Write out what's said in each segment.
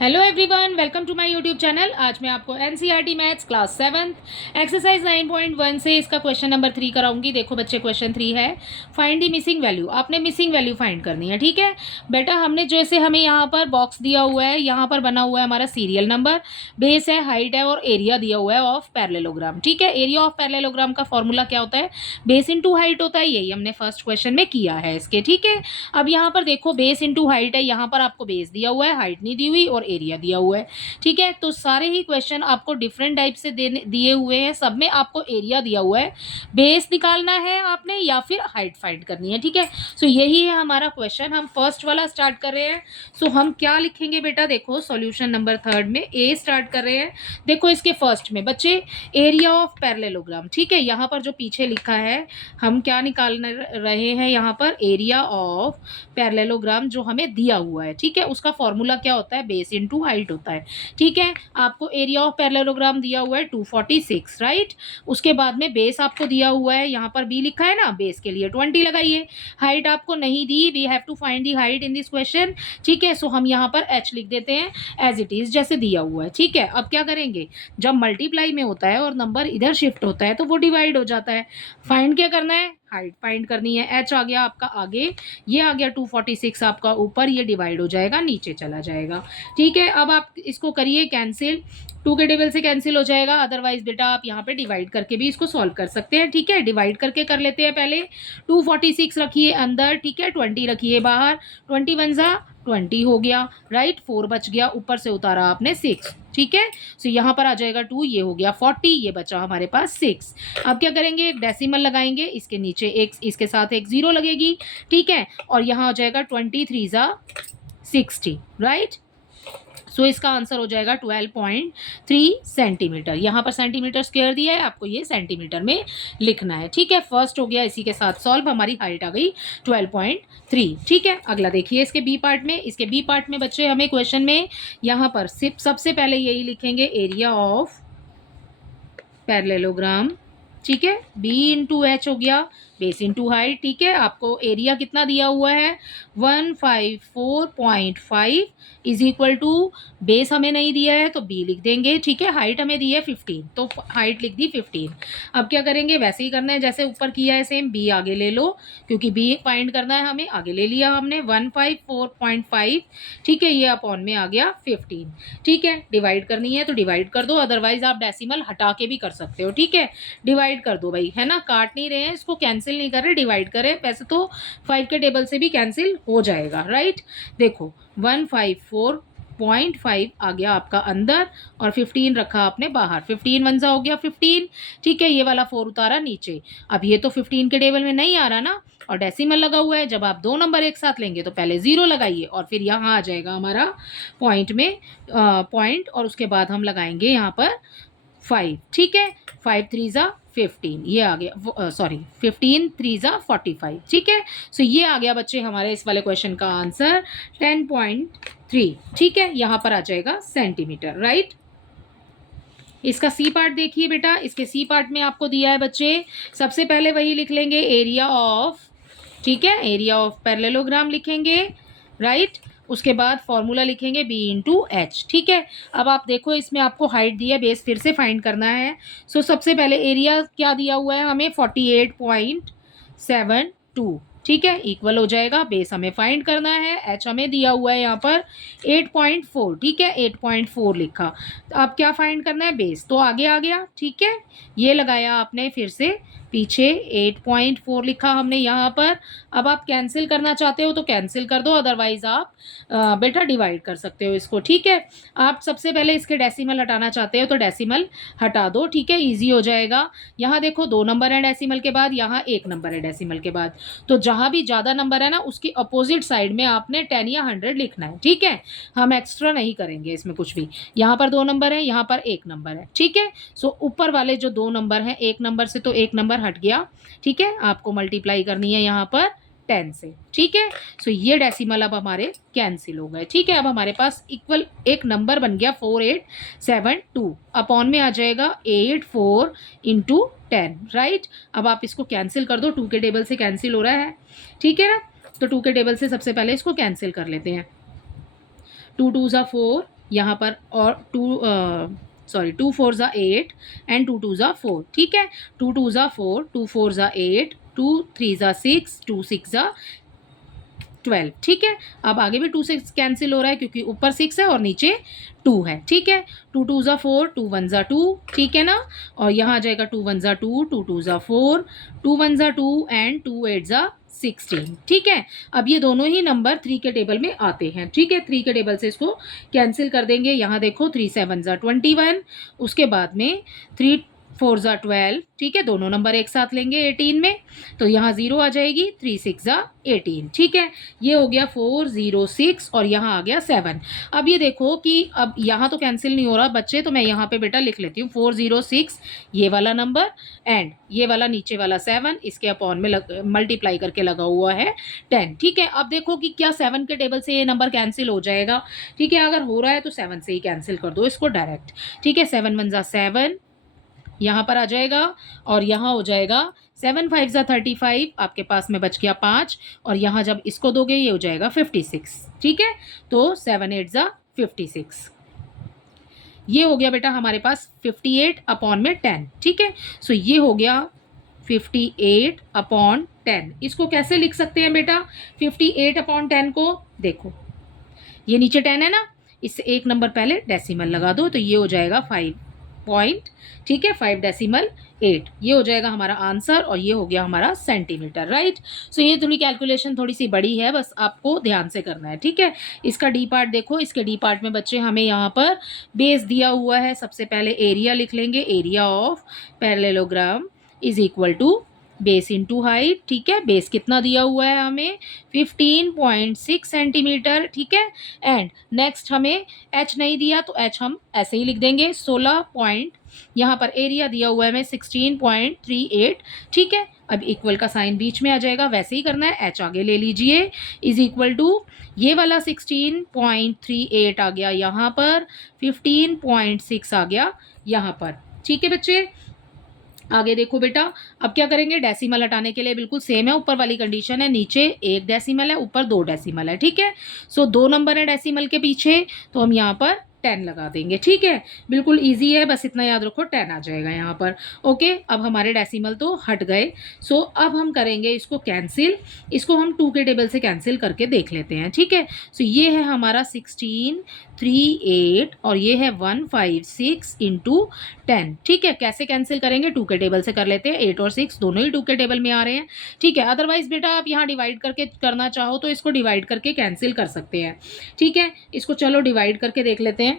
Hello everyone, welcome to my YouTube channel. आज मैं आपको एनसीईआरटी मैथ्स क्लास 7 एक्सरसाइज 9.1 से इसका क्वेश्चन नंबर 3 कराऊंगी। देखो बच्चे, क्वेश्चन 3 है फाइंड दी मिसिंग वैल्यू। आपने मिसिंग वैल्यू फाइंड करनी है, ठीक है बेटा। हमने जैसे हमें यहाँ पर बॉक्स दिया हुआ है, यहाँ पर बना हुआ है हमारा सीरियल नंबर, बेस है, हाइट है और एरिया दिया हुआ है ऑफ पैरेललोग्राम, ठीक है। एरिया ऑफ पैरेललोग्राम का फॉर्मूला क्या होता है? बेस इंटू हाइट होता है। यही हमने फर्स्ट क्वेश्चन में किया है इसके, ठीक है। अब यहाँ पर देखो, बेस इंटू हाइट है, यहाँ पर आपको बेस दिया हुआ है, हाइट नहीं दी हुई और एरिया दिया हुआ है, ठीक है। तो सारे ही क्वेश्चन आपको डिफरेंट टाइप से दिए हुए हैं, सब में आपको एरिया दिया हुआ है, बेस निकालना है आपने या फिर हाइट फाइंड करनी है, ठीक है। सो यही है हमारा क्वेश्चन। हम फर्स्ट वाला स्टार्ट कर रहे हैं। सो हम क्या लिखेंगे बेटा? देखो सॉल्यूशन नंबर 3 में ए स्टार्ट कर रहे हैं। देखो इसके फर्स्ट में बच्चे एरिया ऑफ पैरेललोग्राम, ठीक है। यहाँ पर जो पीछे लिखा है, हम क्या निकाल रहे हैं यहाँ पर? एरिया ऑफ पैरेललोग्राम जो हमें दिया हुआ है, ठीक है। उसका फॉर्मूला क्या होता है? बेस इनटू हाइट होता है, ठीक है। आपको एरिया ऑफ पैरेललोग्राम दिया हुआ है 246, राइट। उसके बाद में बेस आपको दिया हुआ है, यहाँ पर बी लिखा है ना, बेस के लिए 20 लगाइए। हाइट आपको नहीं दी, we have to find the height in this question, ठीक है। सो हम यहाँ पर एच लिख देते हैं एज इट इज, जैसे दिया हुआ है, ठीक है। अब क्या करेंगे? जब मल्टीप्लाई में होता है और नंबर इधर शिफ्ट होता है तो वो डिवाइड हो जाता है। फाइंड क्या करना है? हाइट फाइंड करनी है। एच आ गया आपका आगे, ये आ गया 246 आपका ऊपर, ये डिवाइड हो जाएगा, नीचे चला जाएगा, ठीक है। अब आप इसको करिए कैंसिल, 2 के टेबल से कैंसिल हो जाएगा। अदरवाइज बेटा आप यहाँ पे डिवाइड करके भी इसको सॉल्व कर सकते हैं, ठीक है। डिवाइड करके कर लेते हैं पहले। 246 रखिए अंदर, ठीक है, 20 रखिए बाहर, 21 ज़ा 20 हो गया, राइट। 4 बच गया, ऊपर से उतारा आपने 6, ठीक है। सो यहाँ पर आ जाएगा 2, ये हो गया 40, ये बचा हमारे पास 6। अब क्या करेंगे? एक डेसिमल लगाएंगे, इसके नीचे एक, इसके साथ एक 0 लगेगी, ठीक है। और यहाँ हो जाएगा 23 ज़ा 60, राइट। सो इसका आंसर हो जाएगा 12.3 सेंटीमीटर। यहाँ पर सेंटीमीटर स्क्वायर दिया है, आपको ये सेंटीमीटर में लिखना है, ठीक है। फर्स्ट हो गया, इसी के साथ सॉल्व। हमारी हाइट आ गई 12.3, ठीक है। अगला देखिए इसके बी पार्ट में। इसके बी पार्ट में बच्चे हमें क्वेश्चन में यहाँ पर सिर्फ सबसे पहले यही लिखेंगे, एरिया ऑफ पैरेललोग्राम, ठीक है। बी इंटू एच हो गया, बेस इंटू हाइट, ठीक है। आपको एरिया कितना दिया हुआ है? 154.5 इज इक्वल टू, बेस हमें नहीं दिया है तो बी लिख देंगे, ठीक है। हाइट हमें दी है 15, तो हाइट लिख दी 15। अब क्या करेंगे? वैसे ही करना है जैसे ऊपर किया है, सेम। बी आगे ले लो, क्योंकि बी फाइंड करना है हमें, आगे ले लिया हमने 154.5, ठीक है। ये अपॉन में आ गया 15, ठीक है। डिवाइड करनी है तो डिवाइड कर दो, अदरवाइज आप डेसिमल हटा के भी कर सकते हो, ठीक है। डिवाइड कर दो भाई, है ना। काट नहीं रहे हैं इसको, कैंसिल नहीं कर रहे, डिवाइड करें। वैसे तो 5 के टेबल से भी कैंसिल हो जाएगा, राइट। देखो 154.5 आ गया आपका अंदर और 15 रखा आपने बाहर, 15 1 हो गया 15, ठीक है। ये वाला 4 उतारा नीचे। अब ये तो 15 के टेबल में नहीं आ रहा ना, और डेसिमल लगा हुआ है। जब आप दो नंबर एक साथ लेंगे तो पहले 0 लगाइए और फिर यहाँ आ जाएगा हमारा पॉइंट में पॉइंट, और उसके बाद हम लगाएंगे यहाँ पर 5, ठीक है। 5 3 ज़ा 15, ये आ गया, सॉरी 15 3 ज़ा 45, ठीक है। सो ये आ गया बच्चे हमारे इस वाले क्वेश्चन का आंसर 10.3, ठीक है। यहाँ पर आ जाएगा सेंटीमीटर, राइट। इसका सी पार्ट देखिए बेटा। इसके सी पार्ट में आपको दिया है बच्चे, सबसे पहले वही लिख लेंगे, एरिया ऑफ, ठीक है, एरिया ऑफ पैरेललोग्राम लिखेंगे, राइट। उसके बाद फॉर्मूला लिखेंगे बी इंटू एच, ठीक है। अब आप देखो इसमें आपको हाइट दी है, बेस फिर से फाइंड करना है। सो सबसे पहले एरिया क्या दिया हुआ है हमें? 48.72, ठीक है, इक्वल हो जाएगा। बेस हमें फाइंड करना है, एच हमें दिया हुआ है यहाँ पर 8.4, ठीक है, 8.4 लिखा। तो अब क्या फाइंड करना है? बेस तो आगे आ गया, ठीक है। ये लगाया आपने फिर से पीछे, 8.4 लिखा हमने यहाँ पर। अब आप कैंसिल करना चाहते हो तो कैंसिल कर दो, अदरवाइज आप बेटा डिवाइड कर सकते हो इसको, ठीक है। आप सबसे पहले इसके डेसिमल हटाना चाहते हो तो डेसिमल हटा दो, ठीक है, इजी हो जाएगा। यहाँ देखो 2 नंबर है डेसिमल के बाद, यहाँ 1 नंबर है डेसिमल के बाद, तो जहाँ भी ज़्यादा नंबर है ना उसकी अपोजिट साइड में आपने 10 या 100 लिखना है, ठीक है। हम एक्स्ट्रा नहीं करेंगे इसमें कुछ भी। यहाँ पर 2 नंबर है, यहाँ पर 1 नंबर है, ठीक है। सो ऊपर वाले जो 2 नंबर हैं, 1 नंबर से तो 1 नंबर हट गया, ठीक है। आपको मल्टीप्लाई करनी है यहाँ पर 10 से, ठीक है। सो ये डेसिमल अब हमारे कैंसिल हो गए, ठीक है। अब हमारे पास इक्वल एक नंबर बन गया 4872, अपॉन में आ जाएगा 84 इंटू 10, राइट। अब आप इसको कैंसिल कर दो, 2 के टेबल से कैंसिल हो रहा है, ठीक है ना। तो 2 के टेबल से सबसे पहले इसको कैंसिल कर लेते हैं। 2 2 ज़ा 4, यहाँ पर, और 2 4 ज़ा 8 एंड 2 2 ज़ा 4, ठीक है। 2 2 ज़ा 4, 2 4 ज़ा 8, 2 3 ज़ा 6, 2 6 ज़ा 12, ठीक है। अब आगे भी 2 से कैंसिल हो रहा है क्योंकि ऊपर 6 है और नीचे 2 है, ठीक है। 2 2 ज़ा 4, 2 1 ज़ा 2, ठीक है ना। और यहाँ आ जाएगा 2 1 ज़ा 2, 2 2 ज़ा 4, 2 1 ज़ा 2 एंड 2 8 ज़ा 16, ठीक है। अब ये दोनों ही नंबर 3 के टेबल में आते हैं, ठीक है। 3 के टेबल से इसको कैंसिल कर देंगे। यहाँ देखो 3 7 ज़ा 21, उसके बाद में 3 4 ज़ा 12, ठीक है। दोनों नंबर एक साथ लेंगे 18 में, तो यहाँ 0 आ जाएगी। 3 6 ज़ा 18, ठीक है। ये हो गया 4 0 6 और यहाँ आ गया 7। अब ये देखो कि अब यहाँ तो कैंसिल नहीं हो रहा बच्चे, तो मैं यहाँ पे बेटा लिख लेती हूँ 4 0 6 ये वाला नंबर एंड ये वाला नीचे वाला 7, इसके अपॉन में मल्टीप्लाई करके लगा हुआ है 10, ठीक है। अब देखो कि क्या 7 के टेबल से ये नंबर कैंसिल हो जाएगा, ठीक है। अगर हो रहा है तो 7 से ही कैंसिल कर दो इसको डायरेक्ट, ठीक है। 7 1 ज़ा 7 यहाँ पर आ जाएगा और यहाँ हो जाएगा 7 5 ज़ा 35, आपके पास में बच गया 5 और यहाँ जब इसको दोगे ये हो जाएगा 56, ठीक है। तो 7 8 ज़ा 56, ये हो गया बेटा हमारे पास 58 अपॉन में 10, ठीक है। सो ये हो गया 58 अपॉन 10। इसको कैसे लिख सकते हैं बेटा 58 अपॉन 10 को? देखो ये नीचे 10 है ना, इससे एक नंबर पहले डेसिमल लगा दो तो ये हो जाएगा 5 पॉइंट, ठीक है। 5.8 ये हो जाएगा हमारा आंसर और ये हो गया हमारा सेंटीमीटर, राइट। सो ये थोड़ी कैलकुलेशन थोड़ी सी बड़ी है, बस आपको ध्यान से करना है, ठीक है। इसका डी पार्ट देखो, इसके डी पार्ट में बच्चे हमें यहाँ पर बेस दिया हुआ है। सबसे पहले एरिया लिख लेंगे, area of parallelogram is equal to base into height, ठीक है। बेस कितना दिया हुआ है हमें 15.6 सेंटीमीटर, ठीक है। एंड नेक्स्ट हमें एच नहीं दिया तो एच हम ऐसे ही लिख देंगे 16 पॉइंट, यहाँ पर एरिया दिया हुआ है हमें 16.38, ठीक है। अब इक्वल का साइन बीच में आ जाएगा, वैसे ही करना है, एच आगे ले लीजिए इज इक्वल टू ये वाला 16.38 आ गया यहाँ पर, 15.6 आ गया यहाँ पर, ठीक है बच्चे। आगे देखो बेटा, अब क्या करेंगे, डेसिमल हटाने के लिए बिल्कुल सेम है, ऊपर वाली कंडीशन है, नीचे 1 डेसिमल है, ऊपर 2 डेसिमल है, ठीक है। सो 2 नंबर है डेसिमल के पीछे, तो हम यहाँ पर 10 लगा देंगे, ठीक है। बिल्कुल इजी है, बस इतना याद रखो 10 आ जाएगा यहाँ पर, ओके। अब हमारे डेसिमल तो हट गए। सो अब हम करेंगे इसको कैंसिल, इसको हम 2 के टेबल से कैंसिल करके देख लेते हैं, ठीक है। सो ये है हमारा 16 3 8 और ये है 1 5 6 इंटू 10, ठीक है। कैसे कैंसिल करेंगे, 2 के टेबल से कर लेते हैं। 8 और 6 दोनों ही 2 के टेबल में आ रहे हैं, ठीक है। अदरवाइज बेटा आप यहाँ डिवाइड करके करना चाहो तो इसको डिवाइड करके कैंसिल कर सकते हैं, ठीक है। इसको चलो डिवाइड करके देख लेते हैं।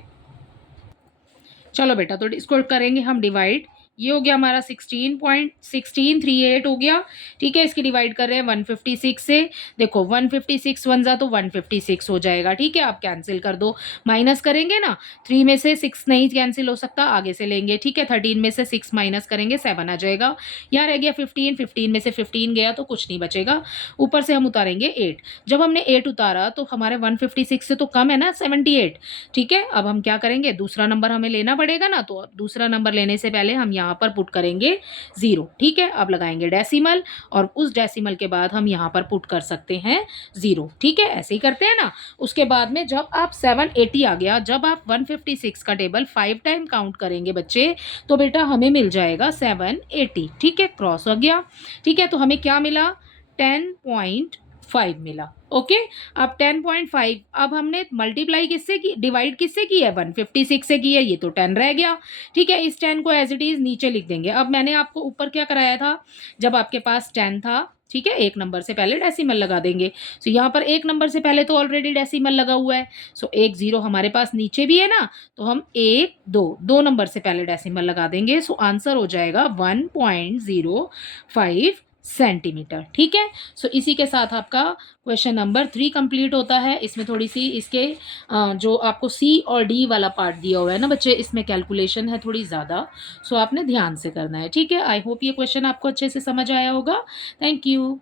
चलो बेटा, तो इसको करेंगे हम डिवाइड। ये हो गया हमारा 16.1638 हो गया, ठीक है। इसकी डिवाइड कर रहे हैं 156 से, देखो 156 1 जा तो 156 हो जाएगा, ठीक है। आप कैंसिल कर दो, माइनस करेंगे ना, 3 में से 6 नहीं कैंसिल हो सकता, आगे से लेंगे, ठीक है। 13 में से 6 माइनस करेंगे 7 आ जाएगा, यहाँ रह गया 15, 15 में से 15 गया तो कुछ नहीं बचेगा, ऊपर से हम उतारेंगे 8। जब हमने 8 उतारा तो हमारे 156 से तो कम है ना 78, ठीक है। अब हम क्या करेंगे, दूसरा नंबर हमें लेना पड़ेगा ना, तो दूसरा नंबर लेने से पहले हम यहाँ पर पुट करेंगे 0, ठीक है। अब लगाएंगे डेसिमल और उस डेसिमल के बाद हम यहाँ पर पुट कर सकते हैं 0, ठीक है। ऐसे ही करते हैं ना। उसके बाद में जब आप 780 आ गया, जब आप 156 का टेबल 5 टाइम काउंट करेंगे बच्चे, तो बेटा हमें मिल जाएगा 780, ठीक है। क्रॉस हो गया, ठीक है। तो हमें क्या मिला, 10.5 मिला, ओके। अब 10.5, अब हमने मल्टीप्लाई किससे की, डिवाइड किससे की है, 156 से की है, ये तो 10 रह गया, ठीक है। इस 10 को एज इट इज नीचे लिख देंगे। अब मैंने आपको ऊपर क्या कराया था, जब आपके पास 10 था, ठीक है, एक नंबर से पहले डेसिमल लगा देंगे। सो यहाँ पर एक नंबर से पहले तो ऑलरेडी डेसिमल लगा हुआ है, सो एक 0 हमारे पास नीचे भी है ना, तो हम 1 2 नंबर से पहले डेसिमल लगा देंगे। सो आंसर हो जाएगा 1.05 सेंटीमीटर, ठीक है। सो इसी के साथ आपका क्वेश्चन नंबर 3 कंप्लीट होता है। इसमें थोड़ी सी इसके जो आपको सी और डी वाला पार्ट दिया हुआ है ना बच्चे, इसमें कैलकुलेशन है थोड़ी ज़्यादा, सो आपने ध्यान से करना है, ठीक है। आई होप ये क्वेश्चन आपको अच्छे से समझ आया होगा। Thank you.